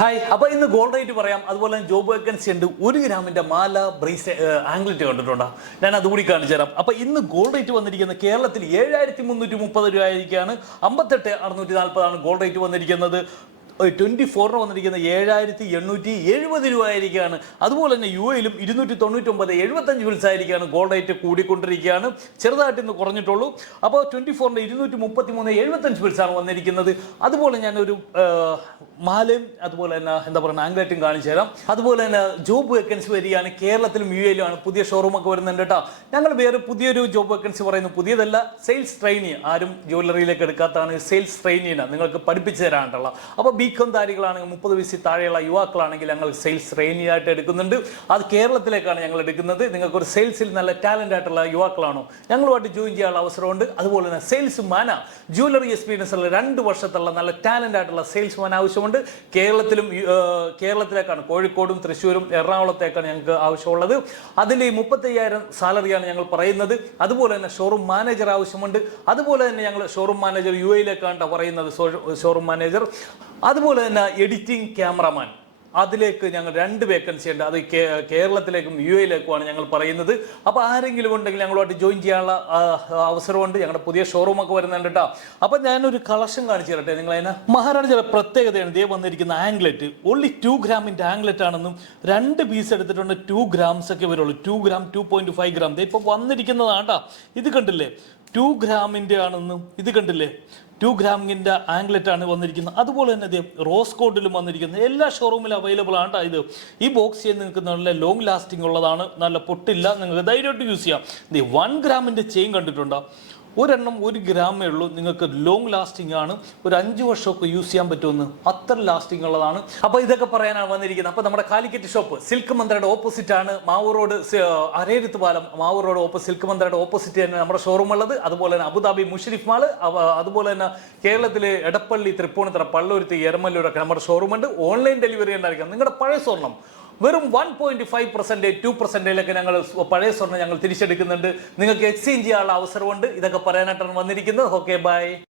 Hi, അപ്പോൾ ഇന്ന് gold rate പറയാം. അതുപോലെ തന്നെ ജോബ് വേക്കൻസി ഉണ്ട്. 1 ഗ്രാമിന്റെ മാല ബ്രേസ് ആംഗ്ലറ്റ് കണ്ടിട്ടുണ്ടോ? ഞാൻ അതുകൂടി കാണിച്ചു തരാം. അപ്പോൾ ഇന്ന് ഗോൾഡ് റേറ്റ് വന്നിരിക്കുന്നത് കേരളത്തിൽ 7330 രൂപ ആയിരിക്കുകയാണ്. 58,640 ഗോൾഡ് റേറ്റ് വന്നിരിക്കുന്നത്. 24 വന്നിരിക്കുന്നത് 7870 രൂപ ആയിരിക്കുകയാണ്. അതുപോലെ തന്നെ UAയിലും 299 75 ഫിൽസ് ആയിരിക്കുകയാണ്. ഗോൾഡ് റേറ്റ് കൂടിക്കൊണ്ടിരിക്കുകയാണ്. ചെറുതായിട്ട് ഇന്ന് കുറഞ്ഞിട്ടുള്ളൂ. അപ്പോൾ 24 233 75 ഫിൽസ് ആണ് വന്നിരിക്കുന്നത്. അതുപോലെ ഞാനൊരു മാലയും അതുപോലെ തന്നെ എന്താ പറയുക ആംഗ്ലറ്റും കാണിച്ചു തരാം. അതുപോലെ തന്നെ ജോബ് വേക്കൻസി വരികയാണ്. കേരളത്തിലും UAയിലുമാണ് പുതിയ ഷോറൂമൊക്കെ വരുന്നുണ്ട് കേട്ടോ. ഞങ്ങൾ വേറെ പുതിയൊരു ജോബ് വേക്കൻസി പറയുന്നു. പുതിയതല്ല, സെയിൽസ് ട്രെയിനി. ആരും ജ്വല്ലറിയിലേക്ക് എടുക്കാത്തതാണ്. സെയിൽസ് ട്രെയിനിയാണ് നിങ്ങൾക്ക് പഠിപ്പിച്ചു തരാനുള്ള. അപ്പോൾ ബികോം ധാരികളാണെങ്കിൽ 30 വയസ്സിൽ താഴെയുള്ള യുവാക്കളാണെങ്കിൽ ഞങ്ങൾ സെയിൽസ് ട്രെയിനി ആയിട്ട് എടുക്കുന്നുണ്ട്. അത് കേരളത്തിലേക്കാണ് ഞങ്ങൾ എടുക്കുന്നത്. നിങ്ങൾക്കൊരു സെയിൽസിൽ നല്ല ടാലൻ്റ് ആയിട്ടുള്ള യുവാക്കളാണോ, ഞങ്ങളുമായിട്ട് ജോയിൻ ചെയ്യാനുള്ള അവസരമുണ്ട്. അതുപോലെ തന്നെ സെയിൽസ് മാന ജ്വല്ലറി എക്സ്പീരിയൻസ് ഉള്ള 2 വർഷത്തുള്ള നല്ല ടാലൻ്റ് ആയിട്ടുള്ള സെയിൽസ് മാൻ ആവശ്യമുണ്ട്. കേരളത്തിലേക്കാണ്, കോഴിക്കോടും തൃശ്ശൂരും എറണാകുളത്തേക്കാണ് ഞങ്ങൾക്ക് ആവശ്യമുള്ളത്. അതിൻ്റെ 35,000 സാലറിയാണ് ഞങ്ങൾ പറയുന്നത്. അതുപോലെ തന്നെ ഷോറൂം മാനേജർ ആവശ്യമുണ്ട്. അതുപോലെ തന്നെ ഞങ്ങൾ ഷോറൂം മാനേജർ UAയിലേക്കാണ് പറയുന്നത്. ഷോറൂം മാനേജർ അതുപോലെ തന്നെ എഡിറ്റിംഗ് ക്യാമറമാൻ, അതിലേക്ക് ഞങ്ങൾ 2 വേക്കൻസി ഉണ്ട്. അത് കേരളത്തിലേക്കും UAയിലേക്കുമാണ് ഞങ്ങൾ പറയുന്നത്. അപ്പോൾ ആരെങ്കിലും ഉണ്ടെങ്കിൽ ഞങ്ങളുമായിട്ട് ജോയിൻ ചെയ്യാനുള്ള അവസരമുണ്ട്. ഞങ്ങളുടെ പുതിയ ഷോറൂമൊക്കെ വരുന്നുണ്ട് കേട്ടോ. അപ്പോൾ ഞാനൊരു കളക്ഷൻ കാണിച്ചു തരട്ടെ നിങ്ങളതിന്. മഹാരാജയുടെ പ്രത്യേകതയാണ് ഇതേ വന്നിരിക്കുന്ന ആംഗ്ലറ്റ്. ഓൺലി 2 ഗ്രാമിൻ്റെ ആംഗ്ലറ്റ് ആണെന്നും 2 പീസ് എടുത്തിട്ടുണ്ട് 2 ഗ്രാംസ് ഒക്കെ വരുള്ളൂ. 2 ഗ്രാം 2.5 ഗ്രാം ഇപ്പോൾ വന്നിരിക്കുന്നതാണ് കേട്ടോ. ഇത് കണ്ടില്ലേ, 2 ഗ്രാമിൻ്റെ ആണെന്നും ഇത് കണ്ടില്ലേ 2 ഗ്രാമിൻ്റെ ആംഗ്ലറ്റ് ആണ് വന്നിരിക്കുന്നത്. അതുപോലെ തന്നെ ഇത് റോസ് കോഡിലും വന്നിരിക്കുന്നത്. എല്ലാ ഷോറൂമിലും അവൈലബിൾ ആണ് കേട്ടോ. ഈ ബോക്സ് ചെയ്ത് നിങ്ങൾക്ക് നല്ല ലോങ് ലാസ്റ്റിംഗ് ഉള്ളതാണ്. നല്ല പൊട്ടില്ല, നിങ്ങൾക്ക് ധൈര്യമായിട്ട് യൂസ് ചെയ്യാം. ഇത് 1 ഗ്രാമിൻ്റെ ചെയിൻ കണ്ടിട്ടുണ്ടോ? ഒരെണ്ണം 1 ഗ്രാമേ ഉള്ളൂ. നിങ്ങൾക്ക് ലോങ് ലാസ്റ്റിംഗ് ആണ്. ഒരു 5 വർഷമൊക്കെ യൂസ് ചെയ്യാൻ പറ്റുമെന്ന്, അത്ര ലാസ്റ്റിംഗ് ഉള്ളതാണ്. അപ്പോൾ ഇതൊക്കെ പറയാനാണ് വന്നിരിക്കുന്നത്. അപ്പോൾ നമ്മുടെ കാലിക്കറ്റ് ഷോപ്പ് സിൽക്ക് മന്ത്രയുടെ ഓപ്പോസിറ്റ് ആണ്. മാവൂർ റോഡ്, അരേരുത്ത് പാലം, മാവൂർ റോഡ് സിൽക്ക് മന്ത്രയുടെ ഓപ്പോസിറ്റ് തന്നെ നമ്മുടെ ഷോറൂം ഉള്ളത്. അതുപോലെ തന്നെ അബുദാബി മുഷരിഫ് മാള്, അതുപോലെ തന്നെ കേരളത്തിലെ എടപ്പള്ളി, തൃപ്പൂണിത്തുറ, പള്ളുരുത്തി, എരമല്ലൂരൊക്കെ നമ്മുടെ ഷോറൂം ഉണ്ട്. ഓൺലൈൻ ഡെലിവറി ഉണ്ടായിരിക്കാം. നിങ്ങളുടെ പഴയ സ്വർണ്ണം വെറും 1.5% 2%-ലൊക്കെ ഞങ്ങൾ പഴയ സ്വർണ്ണം ഞങ്ങൾ തിരിച്ചെടുക്കുന്നുണ്ട്. നിങ്ങൾക്ക് എക്സ്ചേഞ്ച് ചെയ്യാനുള്ള അവസരമുണ്ട്. ഇതൊക്കെ പറയാനായിട്ടാണ് വന്നിരിക്കുന്നത്. Okay, by.